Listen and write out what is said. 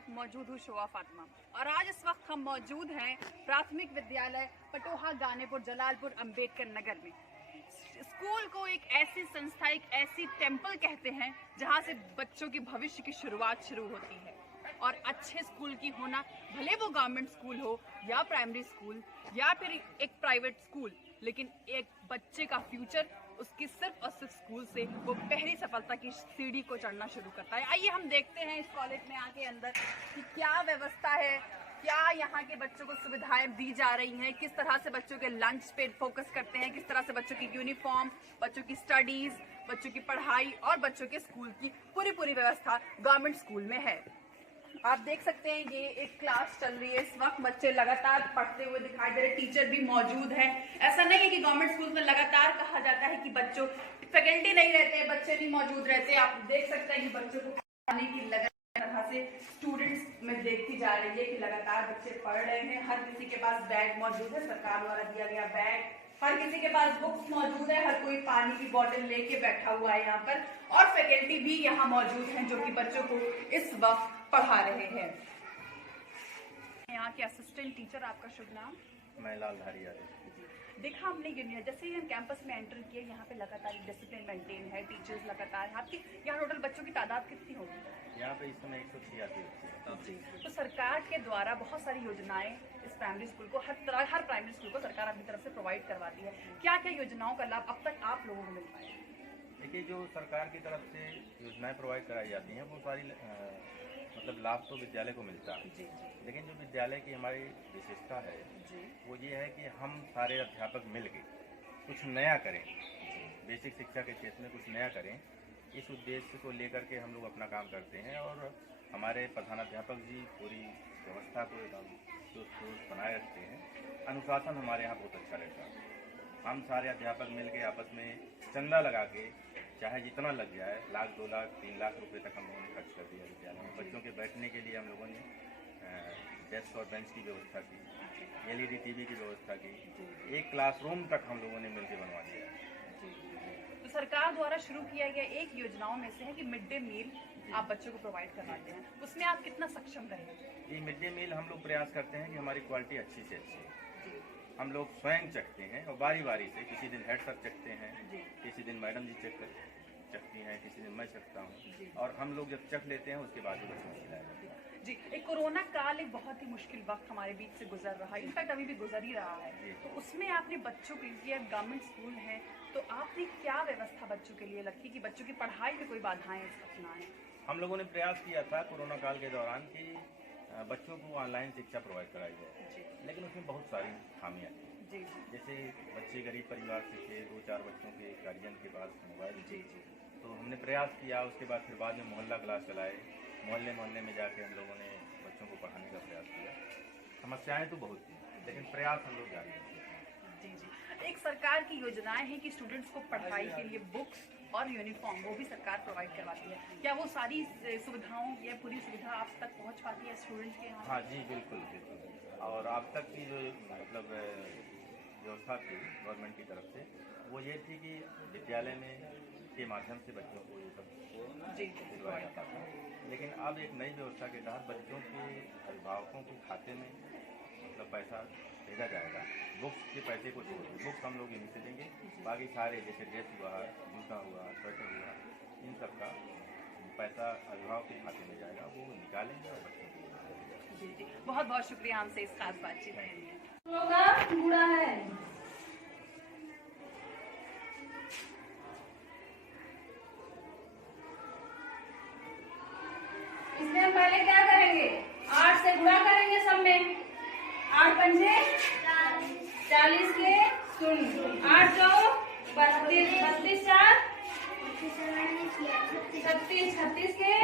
साथ मौजूद हूँ शोआ फातिमा और आज इस वक्त हम मौजूद हैं प्राथमिक विद्यालय पटोहा गानेपुर जलालपुर अंबेडकर नगर में। स्कूल को एक ऐसी संस्था, एक ऐसी टेम्पल कहते हैं जहाँ से बच्चों के भविष्य की शुरुआत शुरू होती है। और अच्छे स्कूल की होना, भले वो गवर्नमेंट स्कूल हो या प्राइमरी स्कूल या फिर एक प्राइवेट स्कूल, लेकिन एक बच्चे का फ्यूचर उसकी सिर्फ और सिर्फ स्कूल से वो पहली सफलता की सीढ़ी को चढ़ना शुरू करता है। आइए हम देखते हैं इस कॉलेज में आके अंदर कि क्या व्यवस्था है, क्या यहाँ के बच्चों को सुविधाएं दी जा रही हैं, किस तरह से बच्चों के लंच पे फोकस करते हैं, किस तरह से बच्चों की यूनिफॉर्म, बच्चों की स्टडीज, बच्चों की पढ़ाई और बच्चों के स्कूल की पूरी व्यवस्था गवर्नमेंट स्कूल में है। आप देख सकते हैं ये एक क्लास चल रही है इस वक्त, बच्चे लगातार पढ़ते हुए दिखाई दे रहे, टीचर भी मौजूद है। ऐसा नहीं है कि गवर्नमेंट स्कूल में लगातार कहा जाता है कि बच्चों फैकल्टी नहीं रहते, बच्चे नहीं मौजूद रहते। आप देख सकते हैं कि बच्चों को पढ़ाने की लगातार तरह से स्टूडेंट्स में देखती जा रही है कि लगातार बच्चे पढ़ रहे हैं। हर किसी के पास बैग मौजूद है, सरकार द्वारा दिया गया बैग, हर किसी के पास बुक्स मौजूद है, हर कोई पानी की बोतल लेके बैठा हुआ है यहाँ पर, और फैकल्टी भी यहाँ मौजूद हैं जो कि बच्चों को इस वक्त पढ़ा रहे हैं। यहाँ के असिस्टेंट टीचर, आपका शुभ नाम? मैं लालधारी यादव। देखा हमने जैसे ही हम कैंपस में एंटर किए, यहाँ पे लगातार डिसिप्लिन मेंटेन है, टीचर्स लगातार। आपकी यहाँ टोटल बच्चों की तादाद कितनी होगी? यहाँ पे इस समय 186 बच्चे हैं। तो सरकार के द्वारा बहुत सारी योजनाएं इस प्राइमरी स्कूल को, हर प्राइमरी स्कूल को सरकार अपनी तरफ से प्रोवाइड करवाती है। क्या क्या योजनाओं का लाभ अब तक आप लोगों को मिल पाया? देखिए, जो सरकार की तरफ से योजनाएं प्रोवाइड कराई जाती हैं वो सारी मतलब लाभ तो विद्यालय को मिलता है, लेकिन जो विद्यालय की हमारी विशेषता है वो ये है कि हम सारे अध्यापक मिलके कुछ नया करें, बेसिक शिक्षा के क्षेत्र में कुछ नया करें। इस उद्देश्य को लेकर के हम लोग अपना काम करते हैं और हमारे प्रधानाध्यापक जी पूरी व्यवस्था को एकदम चुस्त बनाए रखते हैं। अनुशासन हमारे यहाँ बहुत अच्छा रहता है। हम सारे अध्यापक मिलके आपस में चंदा लगा के, चाहे जितना लग जाए, 1 लाख 2 लाख 3 लाख रुपए तक हम लोगों ने खर्च कर दिया विद्यालय में। बच्चों के बैठने के लिए हम लोगों ने डेस्क और बेंच की व्यवस्था की, LED TV की व्यवस्था की, एक क्लासरूम तक हम लोगों ने मिलकर बनवा दिया। तो सरकार द्वारा शुरू किया गया एक योजनाओं में से है कि मिड डे मील आप बच्चों को प्रोवाइड करवाते हैं, उसमें आप कितना सक्षम रहे? ये मिड डे मील हम लोग प्रयास करते हैं कि हमारी क्वालिटी अच्छी से अच्छी है। हम लोग स्वयं चखते हैं और बारी बारी से, किसी दिन हेड सर चखते हैं, किसी दिन मैडम जी चखती हैं, किसी दिन मैं चखता हूँ, और हम लोग जब चख लेते हैं उसके बाद ही बच्चों को खिलाया जाता है। जी, एक कोरोना काल एक बहुत ही मुश्किल वक्त हमारे बीच से गुजर रहा है, इनफैक्ट अभी भी गुजर ही रहा है। तो उसमें आपने बच्चों के लिए, गवर्नमेंट स्कूल है तो आपने क्या व्यवस्था बच्चों के लिए रखी कि बच्चों की पढ़ाई में कोई बाधाएं ना आए? हम लोगों ने प्रयास किया था कोरोना काल के दौरान कि बच्चों को ऑनलाइन शिक्षा प्रोवाइड कराई जाए, लेकिन उसमें बहुत सारी खामियाँ थी। जैसे बच्चे गरीब परिवार से थे, 2-4 बच्चों के गार्जियन के पास मोबाइल थी, तो हमने प्रयास किया। उसके बाद फिर बाद में मोहल्ला क्लास चलाए, मोहल्ले में जाके हम लोगों ने बच्चों को पढ़ाने का प्रयास किया। समस्याएं तो बहुत थी, लेकिन प्रयास हम लोग जारी रखे। एक सरकार की योजनाएं हैं कि स्टूडेंट्स को पढ़ाई के लिए बुक्स और यूनिफॉर्म वो भी सरकार प्रोवाइड करवाती है। क्या वो सारी सुविधाओं या पूरी सुविधा आप तक पहुंच पाती है स्टूडेंट्स के यहाँ? हाँ जी, बिल्कुल। और आप तक की जो मतलब व्यवस्था थी गवर्नमेंट की तरफ से, वो ये थी कि विद्यालय में के माध्यम से बच्चों को ये सब दिलवाया जाता था। लेकिन अब एक नई व्यवस्था के तहत बच्चों के अभिभावकों के खाते में मतलब पैसा भेजा जाएगा। बुक्स के पैसे को छोड़, बुक्स हम लोग यहीं से देंगे, बाकी सारे जैसे ड्रेस हुआ, जूता हुआ, स्वेटर हुआ, इन सब का पैसा अभिभावक के खाते में जाएगा, वो निकालेंगे और बच्चों को देंगे। जी, बहुत बहुत शुक्रिया हमसे इस खास बातचीत के लिए। बूढ़ा है, इसमें हम पहले क्या करेंगे? 8 से गुणा करेंगे सब में। 8 पंजे 40 के सुन, 8 चौ 32, 32 4 36, 36 के